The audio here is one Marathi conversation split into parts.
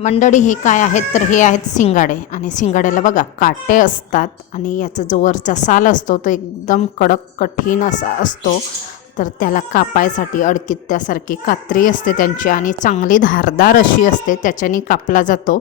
मंडळी हे काय आहेत? तर हे आहेत शिंगाडे. आणि शिंगाड्याला बघा काटे असतात आणि याचा जो वरचा साल असतो तो एकदम कडक कठीण असा असतो. तर त्याला कापायसाठी अडकीत त्यासारखी कात्री असते त्यांची आणि चांगली धारदार अशी असते त्याच्याने कापला जातो.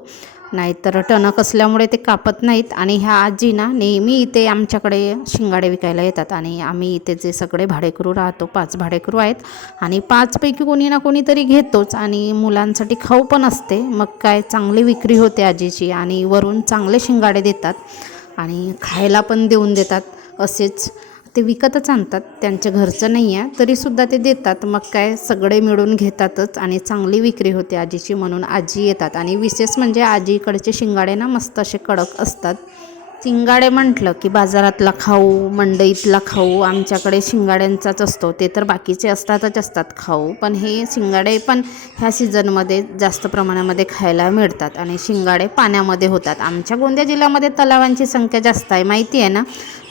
नाहीतर टणक असल्यामुळे ते कापत नाहीत. आणि ह्या आजी ना नेहमी इथे आमच्याकडे शिंगाडे विकायला येतात. आणि आम्ही इथे जे सगळे भाडेकरू राहतो पाच भाडेकरू आहेत. आणि पाचपैकी कोणी ना कोणीतरी घेतोच. आणि मुलांसाठी खाऊ पण असते. मग काय चांगली विक्री होते आजीची. आणि वरून चांगले शिंगाडे देतात. आणि खायला पण देऊन देतात. असेच ते विकतच आणतात. त्यांच्या घरचं नाही आहे तरीसुद्धा ते देतात. मग काय? सगळे मिळून घेतातच आणि चांगली विक्री होते आजीची म्हणून आजी येतात. आणि विशेष म्हणजे आजीकडचे शिंगाडे ना मस्त असे कडक असतात. शिंगाडे म्हटलं की बाजारातला खाऊ मंडईतला खाऊ आमच्याकडे शिंगाड्यांचाच असतो. ते तर बाकीचे असतातच असतात खाऊ. पण हे शिंगाडे पण ह्या सीझनमध्ये जास्त प्रमाणामध्ये खायला मिळतात आणि शिंगाडे पाण्यामध्ये होतात. आमच्या गोंदिया जिल्ह्यामध्ये तलावांची संख्या जास्त आहे माहिती आहे ना?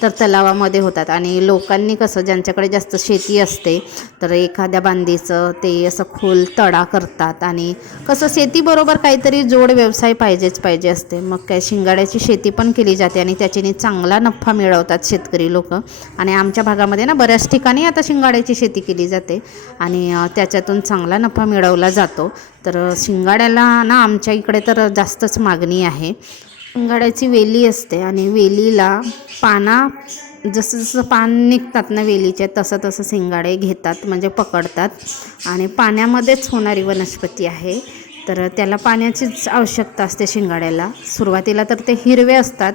तर तलावामध्ये होतात आणि लोकांनी कसं ज्यांच्याकडे जास्त शेती असते तर एखाद्या बांधीचं ते असं खोल तडा करतात आणि कसं शेतीबरोबर काहीतरी जोड व्यवसाय पाहिजेच पाहिजे असते. मग काय शिंगाड्याची शेती पण केली जाते. आणि त्याच्याने चांगला नफा मिळवतात शेतकरी लोक. आणि आमच्या भागामध्ये ना बऱ्याच ठिकाणी आता शिंगाड्याची शेती केली जाते. आणि त्याच्यातून चांगला नफा मिळवला जातो. तर शिंगाड्याला ना आमच्या इकडे तर जास्तच मागणी आहे. शिंगाड्याची वेली असते आणि वेलीला पाना जसं जसं पान निघतात ना वेलीचे तसं तसं शिंगाडे घेतात म्हणजे पकडतात. आणि पाण्यामध्येच होणारी वनस्पती आहे. तर त्याला पाण्याचीच आवश्यकता असते शिंगाड्याला. सुरुवातीला तर ते हिरवे असतात.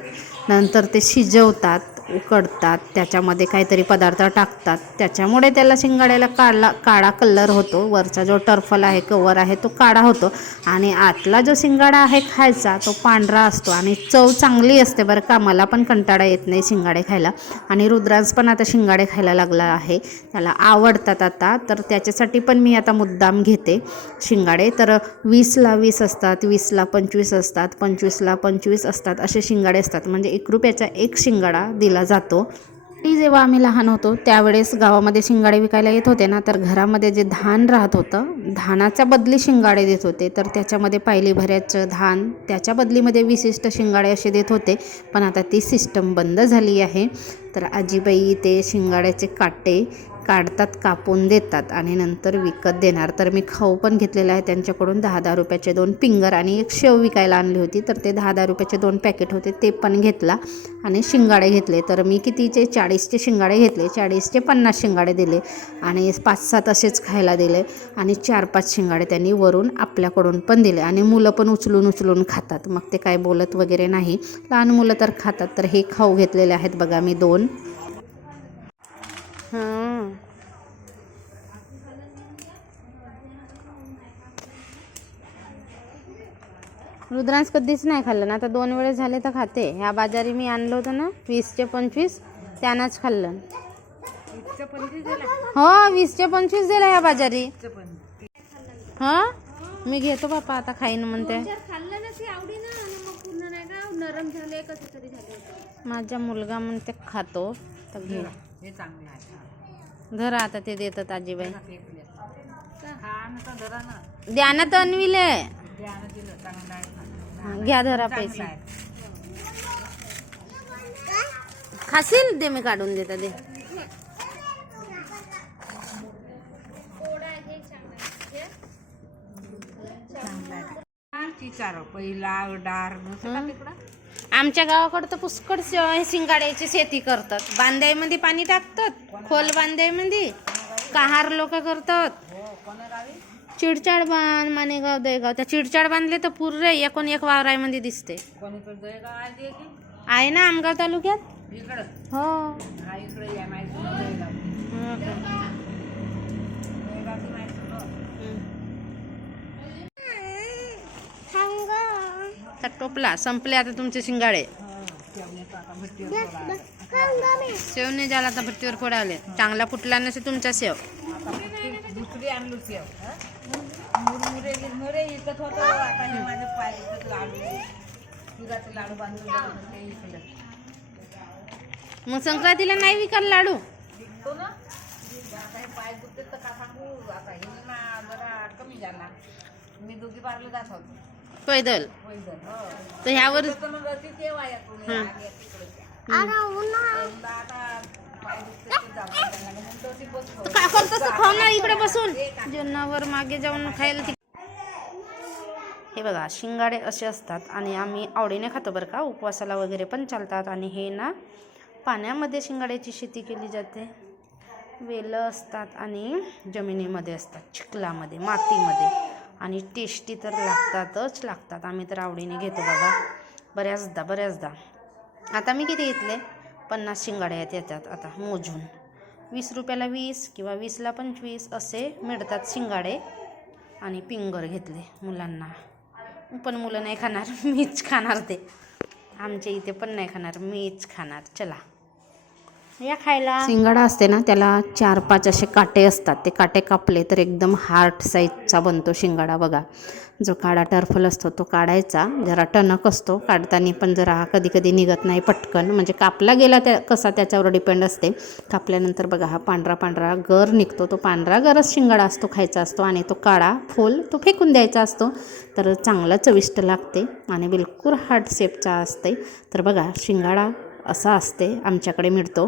नंतर ते शिजवतात. उकडतात त्याच्यामध्ये काहीतरी पदार्थ टाकतात. त्याच्यामुळे त्याला शिंगाड्याला काढला काळा कलर होतो. वरचा जो टर्फल आहे कवर आहे तो काळा होतो. आणि आतला जो शिंगाडा आहे खायचा तो पांढरा असतो. आणि चव चांगली असते बरं का मला पण कंटाळा येत नाही शिंगाडे खायला. आणि रुद्रांस पण आता शिंगाडे खायला लागला आहे. त्याला आवडतात आता. तर त्याच्यासाठी पण मी आता मुद्दाम घेते शिंगाडे. तर वीसला वीस असतात वीसला पंचवीस असतात पंचवीसला पंचवीस असतात असे शिंगाडे असतात. म्हणजे एक रुपयाचा एक शिंगाडा दिला जातो. ती जेव्हा आम्ही लहान होतो त्यावेळेस गावामध्ये शिंगाडे विकायला येत होते ना तर घरामध्ये जे धान राहत होतं धानाच्या बदली शिंगाडे देत होते. तर त्याच्यामध्ये पायली भऱ्याचं धान त्याच्या बदलीमध्ये विशिष्ट शिंगाडे असे देत होते. पण आता ती सिस्टम बंद झाली आहे. तर आजीबाई ते शिंगाड्याचे काटे काढतात कापून देतात आणि नंतर विकत देणार. तर मी खाऊ पण घेतलेला आहे. त्यांच्याकडून दहा दहा रुपयाचे दोन पिंगर आणि एक शेव विकायला आणली होती. तर ते दहा दहा रुपयाचे दोन पॅकेट होते. ते पण घेतला आणि शिंगाडे घेतले. तर मी कितीचे? चाळीसचे शिंगाडे घेतले. चाळीसचे पन्नास शिंगाडे दिले आणि पाच सात असेच खायला दिले आणि चार पाच शिंगाडे त्यांनी वरून आपल्याकडून पण दिले आणि मुलं पण उचलून उचलून खातात. मग ते काय बोलत वगैरे नाही. लहान मुलं तर खातात. तर हे खाऊ घेतलेले आहेत बघा मी दोन हां रुद्रांश कधीच नाही खाल्लं. ना आता दोन वेळेस झाले तर खाते. ह्या बाजारी मी आणलं होतं ना वीसचे पंचवीस त्यानंच खाल्लं. हो वीसचे पंचवीस दिलं ह्या बाजारी. हा? मी घेतो बापा आता खाईन म्हणते. माझा मुलगा म्हणते खातो तर घे. हे चांगलं आहे धरा. आता ते देतात आजीबाई. हा ना तर धरा ना. द्या ना. हा, घ्या धरा पैसे. खाशील? दे मी काढून देता दे. तिकडं. आमच्या गावाकडं तर पुष्कळ शिंगाड्याची शेती करतात. बांधाईमध्ये पाणी टाकतात खोल बांधाईमध्ये कहार लोक करतात. चिडचाड बांध मानेगाव दहेगाव त्या चिडचाड बांधले तर पुरे एकूण एक वावरायमध्ये दिसते. आहे ना आमगाव तालुक्यात? हो. टोपला संपले आता तुमचे शिंगाडे. सेव नाही झाला आता भट्टीवर फोडावले चांगला फुटला नसे तुमचा सेव आता दुसरी- आणली मुरमुरे इकत होतं आता हे माझे पाय इकत लाडू. दुधाचे लाडू बांधून मग संक्रांतीला नाही विकाल लाडू? विकतो ना आता हे पाय दुखते तर का सांगू? आता हे ना जरा कमी झाला. मी दोघी पारले जात होतो पैदल तर ह्यावर तर मग अशी ते वायातून. आगे तिकडे आता पाय दुखते ते जाऊ द्या त्यांना. म्हणून तर अशी बसतो. का करतोस खाऊ ना इकडे बसून जनावर मागे जाऊन खायला हे बघा शिंगाडे असे असतात आणि आम्ही आवडीने खातो बरं का उपवासाला वगैरे पण चालतात आणि हे ना पाण्यामध्ये शिंगाड्याची शेती केली जाते वेलं असतात आणि जमिनीमध्ये असतात चिखलामध्ये मातीमध्ये आणि टेस्टी तर लागतातच लागतात. आम्ही तर आवडीने घेतो बाबा बऱ्याचदा बऱ्याचदा. आता मी किती घेतले? पन्नास शिंगाड्या आहेत येतात आता मोजून. वीस रुपयाला वीस किंवा वीसला पंचवीस असे मिळतात शिंगाडे. आणि पिंगर घेतले मुलांना. पण मुलं नाही खाणार मीच खाणार ते. आमच्या इथे पण नाही खाणार मीच खाणार. चला. या खायला? शिंगाडा असते ना त्याला चार पाच असे काटे असतात. ते काटे कापले तर एकदम हार्ट साईजचा बनतो शिंगाडा बघा. जो काळा टर्फल असतो तो काढायचा. जरा टणक असतो काढताना पण जरा कधी कधी निघत नाही पटकन. म्हणजे कापला गेला त्या कसा त्याच्यावर डिपेंड असते. कापल्यानंतर बघा हा पांढरा पांढरा गर निघतो. तो पांढरा गरच शिंगाडा असतो खायचा असतो आणि तो काळा फूल तो फेकून द्यायचा असतो. तर चांगला चविष्ट लागते आणि बिलकुल हार्ट शेपचा असते. तर बघा शिंगाडा असा असते आमच्याकडे मिळतो.